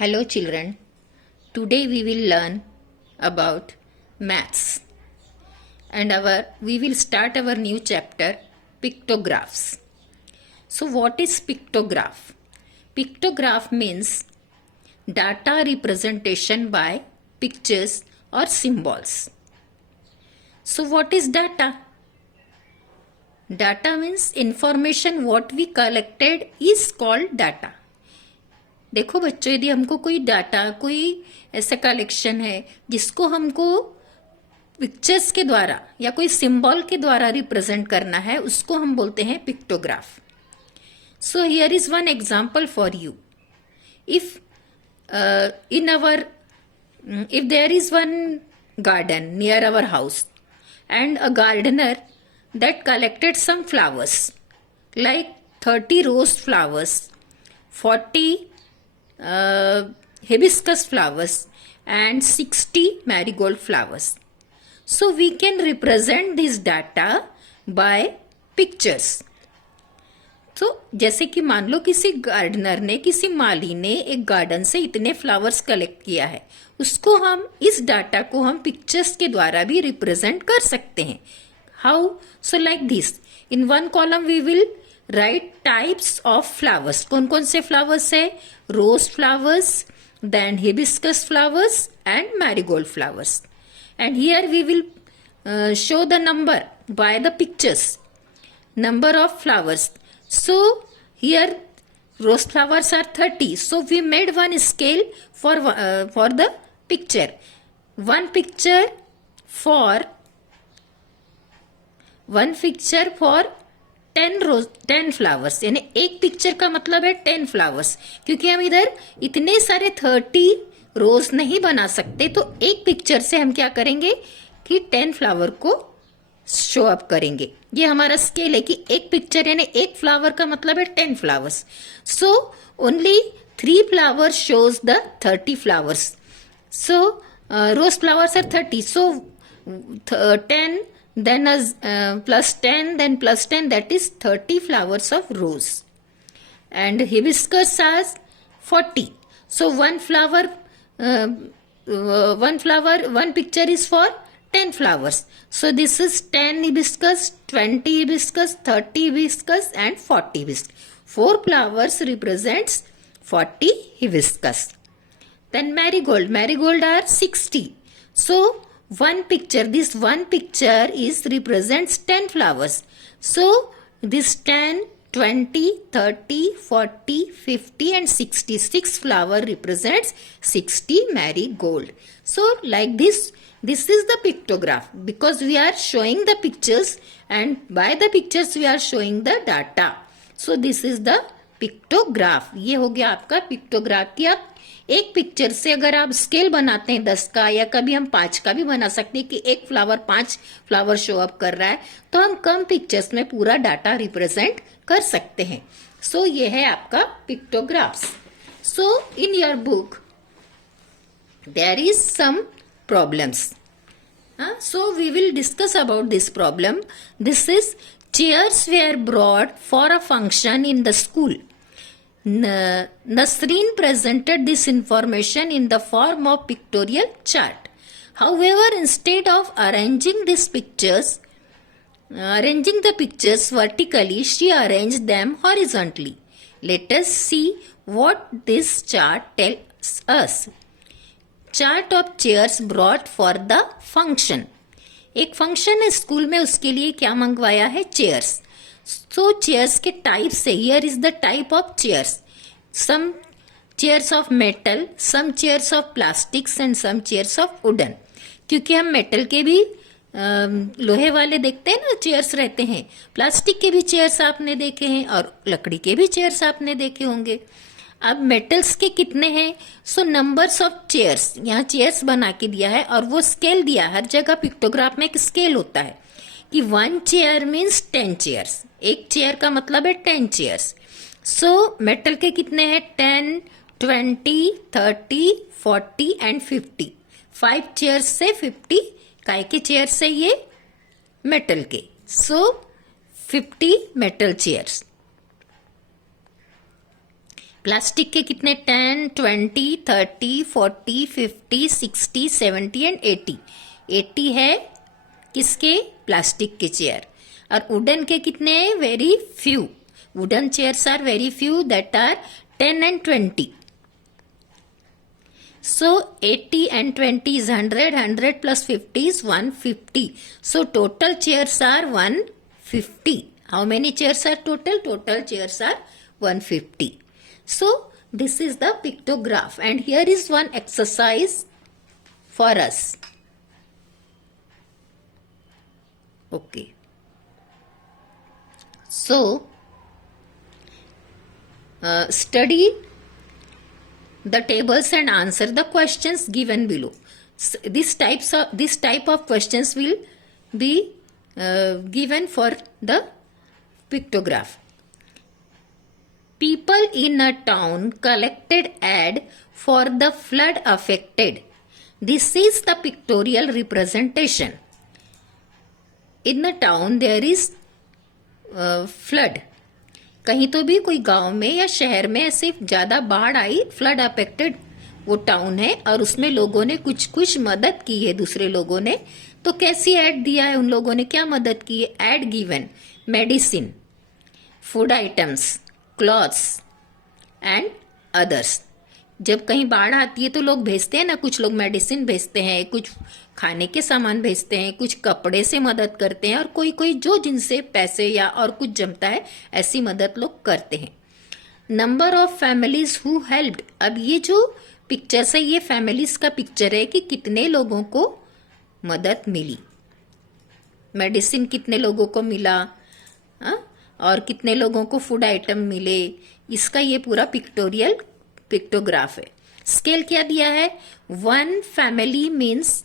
Hello children, today we will learn about maths and we will start our new chapter pictographs. So what is pictograph? Pictograph means data representation by pictures or symbols. So what is data? Data means information what we collected is called data. देखो बच्चों, यदि हमको कोई data, कोई ऐसा collection है जिसको हमको पिक्चर्स के द्वारा या कोई सिंबल के द्वारा रिप्रेजेंट करना है, उसको हम बोलते हैं pictograph. So here is one example for you. If there is one garden near our house and a gardener that collected some flowers like 30 rose flowers, 40 hibiscus flowers and 60 marigold flowers. So we can represent this data by pictures. तो जैसे कि मान लो किसी gardener ने, किसी माली ने एक garden से इतने फ्लावर्स कलेक्ट किया है, उसको हम, इस डाटा को हम पिक्चर्स के द्वारा भी रिप्रेजेंट कर सकते हैं. How? So like this. In one column we will write types of flowers. कौन कौन से फ्लावर्स है? Rose flowers, then hibiscus flowers and marigold flowers. And here we will show the number by the pictures, number of flowers. So here rose flowers are 30. So we made one scale for the picture. One picture for 10 flowers. यानी एक picture का मतलब है 10 flowers, क्योंकि हम इधर इतने सारे 30 रोज नहीं बना सकते. तो एक पिक्चर से हम क्या करेंगे कि 10 फ्लावर को शो अप करेंगे. ये हमारा स्केल है कि एक पिक्चर यानी एक फ्लावर का मतलब है 10 flowers. So only 3 flowers shows the 30 flowers. So rose flowers are 30. So 10 then plus 10 then plus 10, that is 30 flowers of rose. And hibiscus are 40. So one picture is for 10 flowers. So this is 10 hibiscus, 20 hibiscus, 30 hibiscus and 40 hibiscus. 4 flowers represents 40 hibiscus. Then marigold are 60. So one picture is represents 10 flowers. So this 10, 20, 30, 40, 50 and 66 flower represents 60 marigold. So like this is the pictograph, because we are showing the pictures and by the pictures we are showing the data. So this is the pictograph. ये हो गया आपका pictograph. कि आप एक picture से अगर आप स्केल बनाते हैं 10 का या कभी हम 5 का भी बना सकते हैं कि एक फ्लावर 5 फ्लावर शो अप कर रहा है, तो हम कम पिक्चर्स में पूरा डाटा रिप्रेजेंट कर सकते हैं. सो ये है आपका pictographs. So in your book there is some problems. So we will discuss about this problem. This is chairs were brought for a function in the school. Nasreen presented this information in the form of pictorial chart. However, instead of arranging the pictures vertically, she arranged them horizontally. Let us see what this chart tells us. Chart of chairs brought for the function. एक function है school में, उसके लिए क्या मंगवाया है? Chairs. So chairs के types है. Here is the type of chairs. Some chairs of metal, some chairs of plastics and some chairs of wooden. क्योंकि हम मेटल के भी लोहे वाले देखते हैं ना चेयर्स रहते हैं, प्लास्टिक के भी चेयर्स आपने देखे हैं और लकड़ी के भी चेयर्स आपने देखे होंगे. अब मेटल्स के कितने हैं? सो नंबर्स ऑफ चेयर्स. यहाँ चेयर्स बना के दिया है और वो स्केल दिया है. हर जगह पिक्टोग्राफ में एक स्केल होता है कि 1 चेयर मीन्स 10 चेयर्स. एक चेयर का मतलब है 10 चेयर्स. सो मेटल के कितने हैं? 10, 20, 30, 40 एंड 50. 5 चेयर्स से 50 काय के चेयर्स से? ये मेटल के. सो 50 मेटल चेयर्स. प्लास्टिक के कितने 10, 20, 30, 40, 50, 60, 70 एंड 80। 80 है किसके? प्लास्टिक के चेयर। और वुडन के कितने? Very few. Wooden chairs are very few, that are 10 and 20. So 80 and 20 is 100, 100 plus 50 is 150. So total chairs are 150. How many chairs are total? Total chairs are 150. So this is the pictograph, and here is one exercise for us. Okay. So study the tables and answer the questions given below. This type of questions will be given for the pictograph. People in a town collected ad for the flood affected. This is the pictorial representation. In a town there is flood. कहीं तो भी कोई गांव में या शहर में ऐसे ज्यादा बाढ़ आई, फ्लड अफेक्टेड वो टाउन है, और उसमें लोगों ने कुछ कुछ मदद की है दूसरे लोगों ने। तो कैसी ऐड दिया है उन लोगों ने, क्या मदद की है? Add given medicine, food items, clothes and others. जब कहीं बाढ़ आती है तो लोग भेजते हैं ना, कुछ लोग मेडिसिन भेजते हैं, कुछ खाने के सामान भेजते हैं, कुछ कपड़े से मदद करते हैं, और कोई कोई जो जिनसे पैसे या और कुछ जमता है ऐसी मदद लोग करते हैं। Number of families who helped. अब ये जो पिक्चर है ये फैमिलीज का पिक्चर है कि कितने लोगों को मदद मिली, मेडिसिन कितने लोगों को मिला, और कितने लोगों को फूड आइटम मिले, इसका ये पूरा पिक्टोग्राफ है। स्केल क्या दिया है? 1 family means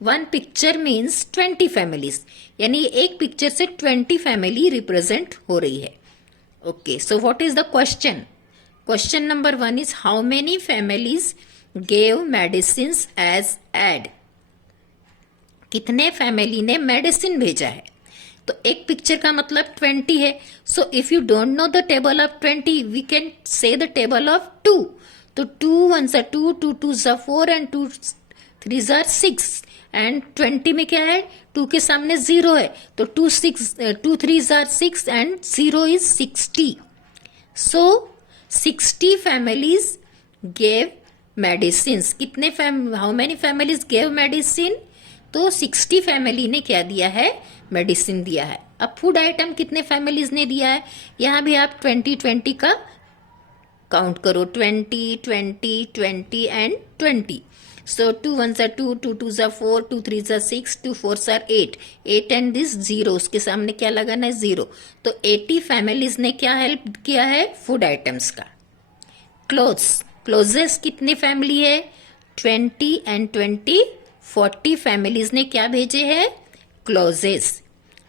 1 picture means 20 families, यानी एक पिक्चर से 20 फैमिली रिप्रेजेंट हो रही है। Okay, so what is the question? Question number 1 is how many families gave medicine as aid. कितने फैमिली ने मेडिसिन भेजा है? तो एक पिक्चर का मतलब 20 है। So if you don't know the table of 20 we can say the table of 2। तो 2 1s are 2, 2 2s are 4 and 2 3s are 6। And 20 में क्या है? 2 के सामने 0 है, तो 2 3s are 6 and 0 is 60। So 60 families gave medicine. कितने how many families gave medicine? तो 60 फैमिली ने क्या दिया है? मेडिसिन दिया है। अब फूड आइटम कितने फैमिलीज ने दिया है? यहां भी आप 20 का काउंट करो, 20 20 20 and 20। So 2 1s are 2, 2 2s are 4, 2 3s are 6, 2 4s are 8, 8 and this 0, उसके सामने क्या लगाना है? 0। तो 80 फैमिलीज ने क्या हेल्प किया है? फूड आइटम्स का। क्लोजेस कितनी फैमिली है? 20 एंड 20, 40 फैमिलीज ने क्या भेजे हैं? क्लोजेस।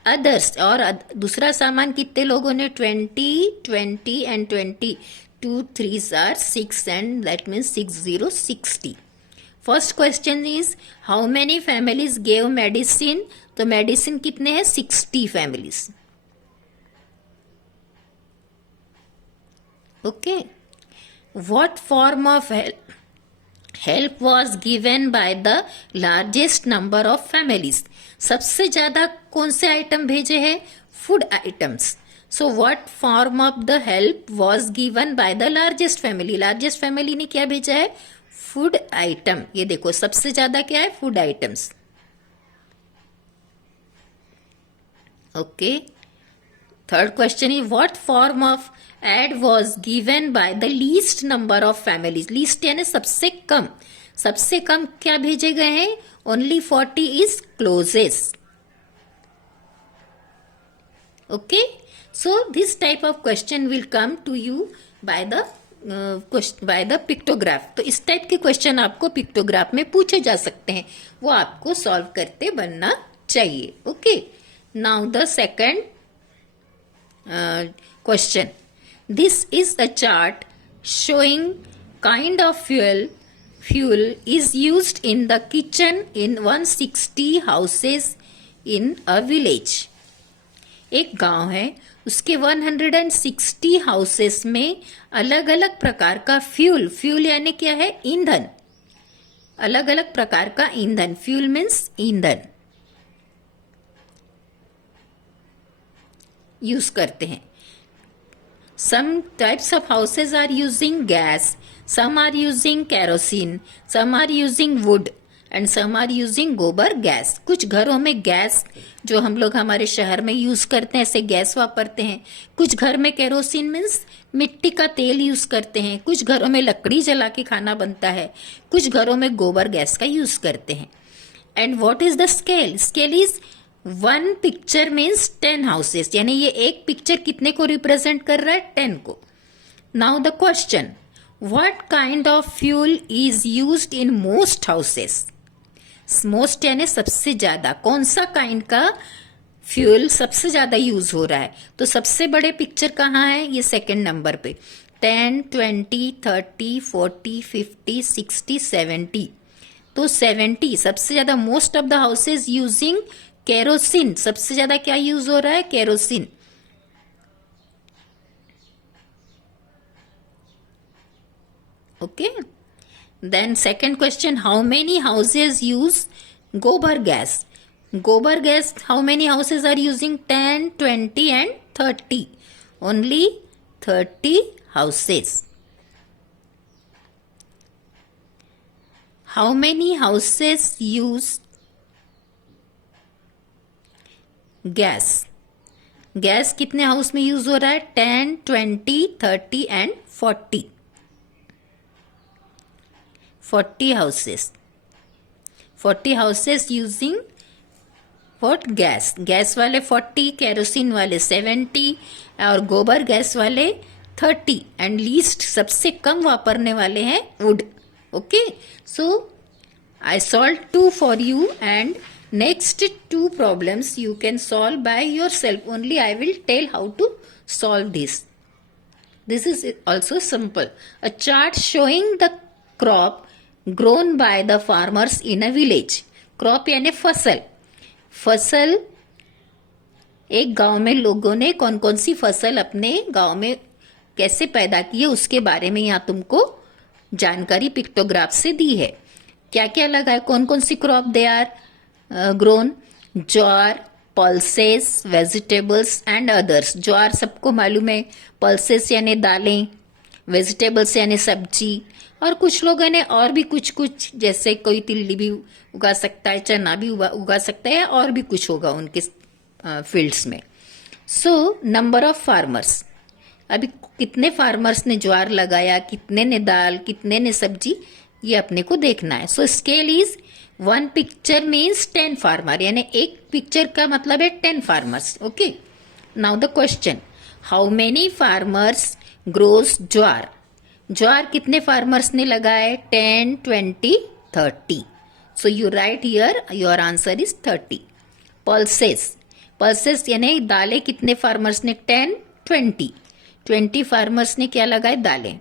अदर्स और दूसरा सामान कितने लोगों ने? 20 20 and 20, 2 3s are 6 and that means 6 0 60। First question is how many families gave medicine. तो मेडिसिन कितने हैं? 60 families. Okay, what form of help was given by the largest number of families. सबसे ज्यादा कौन से आइटम भेजे हैं? Food items. So what form of the help was given by the largest family. Largest family ने क्या भेजा है? Food item. ये देखो सबसे ज्यादा क्या है? Food items. Okay, third question is what form of aid was given by the least number of families. Least यानी सबसे कम। सबसे कम क्या भेजे गए हैं? Only 40 is closest. Okay, so this type of question will come to you by the pictograph. तो इस टाइप के क्वेश्चन आपको पिक्टोग्राफ में पूछे जा सकते हैं, वो आपको सॉल्व करते बनना चाहिए। Okay, now the second question. This is a chart showing kind of fuel is used in the kitchen in 160 houses in a village. एक गांव है, उसके 160 हाउसेस में अलग अलग प्रकार का फ्यूल यानी क्या है, ईंधन, अलग अलग प्रकार का ईंधन, फ्यूल मीन्स ईंधन यूज करते हैं. Some types of houses are using gas, some are using kerosene, some are using wood and some are using गोबर गैस. कुछ घरों में गैस जो हम लोग हमारे शहर में यूज करते हैं ऐसे गैस वापरते हैं. कुछ घर में केरोसिन मीन्स मिट्टी का तेल यूज करते हैं. कुछ घरों में लकड़ी जला के खाना बनता है. कुछ घरों में गोबर गैस का यूज करते हैं. And what is the scale? Scale is 1 picture means 10 houses, यानी ये एक पिक्चर कितने को रिप्रेजेंट कर रहा है, 10 को. Now the question, what kind of fuel is used in most houses? Most यानी सबसे ज्यादा, कौन सा काइंड का फ्यूल सबसे ज्यादा यूज हो रहा है? तो सबसे बड़े पिक्चर कहाँ है, ये सेकंड नंबर पे. 10, 20, 30, 40, 50, 60, 70. तो 70 सबसे ज्यादा. Most of the houses using kerosene, सबसे ज्यादा क्या यूज हो रहा है, kerosene. Okay. Then second question, how many houses use गोबर गैस? गोबर gas how many houses are using? 10, 20 and 30. Only 30 houses. How many houses use gas? Gas कितने house में यूज हो रहा है? 10, 20, 30 and 40. 40 houses. 40 houses using what, gas. Gas वाले 40, kerosene वाले 70 और गोबर गैस वाले 30 एंड लीस्ट सबसे कम वापरने वाले हैं would. Okay, so I solve 2 for you and next 2 problems you can solve by yourself. Only I will tell how to solve this. This is also simple. A chart showing the crop grown by the farmers in a village. Crop यानी फसल. फसल एक गांव में लोगों ने कौन कौन सी फसल अपने गांव में कैसे पैदा की है उसके बारे में यहाँ तुमको जानकारी पिक्टोग्राफ से दी है. क्या क्या लगा है, कौन कौन सी crop they are grown? Jowar, pulses, vegetables and others. ज्वार सबको मालूम है, पल्सेस यानी दालें, वेजिटेबल्स यानी सब्जी, और कुछ लोगों ने और भी कुछ कुछ, जैसे कोई तिल्ली भी उगा सकता है, चना भी उगा सकता है, और भी कुछ होगा उनके फील्ड्स में. सो नंबर ऑफ फार्मर्स, अभी कितने फार्मर्स ने ज्वार लगाया, कितने ने दाल, कितने ने सब्जी, ये अपने को देखना है. So scale is 1 picture means 10 farmer, यानी एक पिक्चर का मतलब है 10 farmers. Okay. Now the question, how many farmers grows jowar? ज्वार कितने फार्मर्स ने लगाए? 10, 20, 30. So you write here your answer is 30. Pulses, pulses यानी दालें कितने फार्मर्स ने? 10, 20. 20 फार्मर्स ने क्या लगाए? दालें.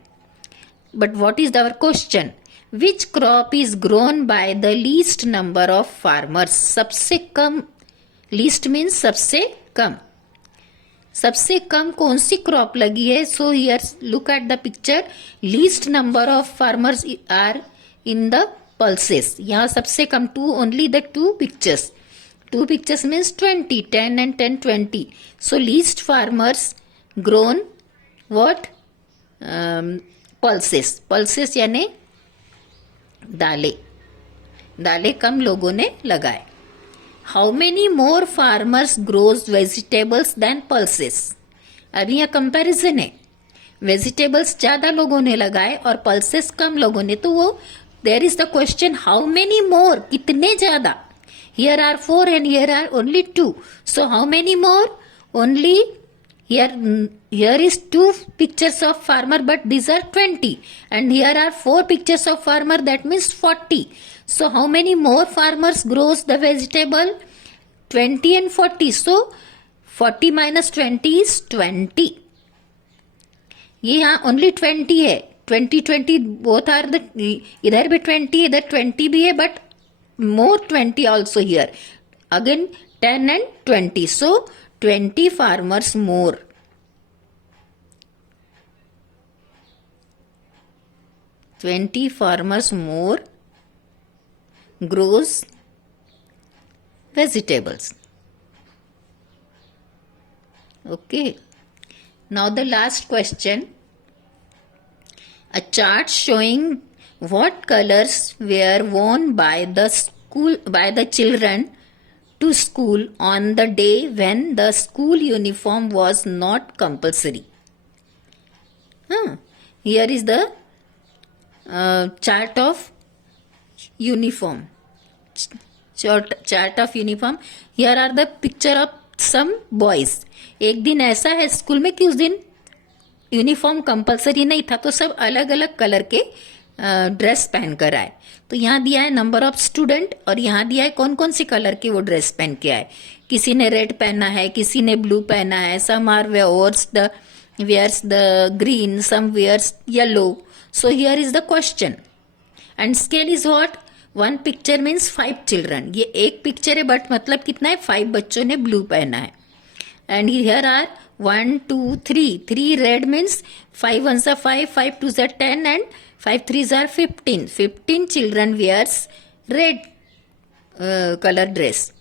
But what is our question, Which crop is grown by the least number of farmers? सबसे कम, least means सबसे कम. सबसे कम कौन सी क्रॉप लगी है? So here look at the picture. Least number of farmers are in the pulses. यहाँ सबसे कम 2, only the 2 pictures. 2 pictures means 20, 10 and 10, 20. So least farmers grown what? Pulses. Pulses यानी दालें. दालें कम लोगों ने लगाए. How many more farmers grows vegetables than pulses? अभी यहाँ कंपैरिजन है. वेजिटेबल्स ज्यादा लोगों ने लगाए और पल्सेस कम लोगों ने, तो वो there is the question how many more, कितने ज्यादा. Here are 4 and here are only 2. So how many more? Only here is 2 pictures of farmer, but these are 20, and here are 4 pictures of farmer, that means 40. So how many more farmers grows the vegetable? 20 and 40. So 40 minus 20 is 20. ये यहाँ only 20 है. 20 both are the, इधर भी 20 इधर 20 भी है, but more 20 also here. Again 10 and 20. So 20 farmers more. 20 farmers more grows vegetables. Okay. Now the last question. A chart showing what colors were worn by the children to school on the day when the school uniform was not compulsory. Here is the chart of uniform. Chart of uniform. Here are the picture of some boys. एक दिन ऐसा है school में कि उस दिन uniform compulsory नहीं था, तो सब अलग अलग कलर के ड्रेस पहन कर आए. तो यहाँ दिया है नंबर ऑफ स्टूडेंट और यहाँ दिया है कौन कौन सी कलर के वो ड्रेस पहन के आए. किसी ने रेड पहना है, किसी ने ब्लू पहना है, some are wears the green, some wears yellow. So here is the question. And scale is what? One picture means 5 children. ये एक पिक्चर है बट मतलब कितना है? 5 बच्चों ने ब्लू पहना है. And here are 1, 2, 3. 3 red means 5 ones are 5, 5 twos are 10 and 5 threes are 15. 15 children wears red color dress.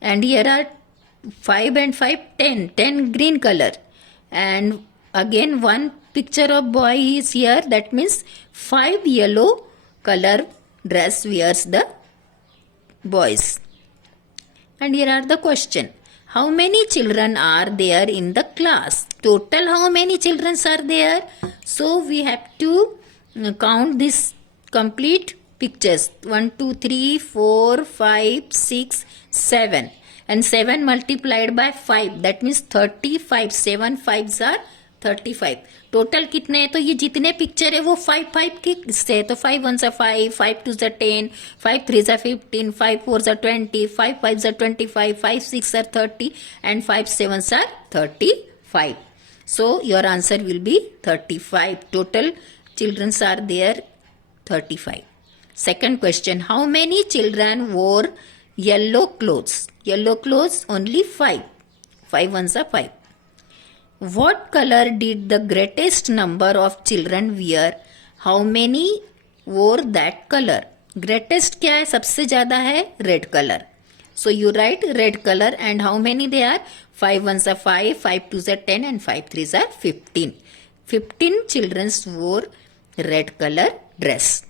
And here are 5 and 5, 10. 10 green color. And again one picture of boy is here. That means 5 yellow color dress wears the boys. And here are the question. How many children are there in the class? Total how many children are there? So we have to count this complete pictures. 1, 2, 3, 4, 5, 6, 7. And 7 multiplied by 5. That means 35. 7 5s are 35. Total कितने हैं? तो ये जितने picture है वो 5 5 के से, तो 5 1s are 5, 5 2s are 10, 5 3s are 15, 5 4s are 20, 5 5s are 25, 5 6 are 30 and 5 7s are 35. So your answer will be 35. Total children are there 35. Second question. How many children wore yellow clothes? Yellow clothes only 5. 5 1s are 5. What color did the greatest number of children wear? How many wore that color? Greatest क्या है? सबसे ज़्यादा है red color. So you write red color and how many they are? 5 1s are 5, 5 2s are 10 and 5 3s are 15. 15 children wore red color dress.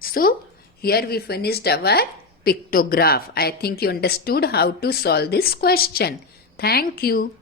So here we finished our pictograph. I think you understood how to solve this question. Thank you.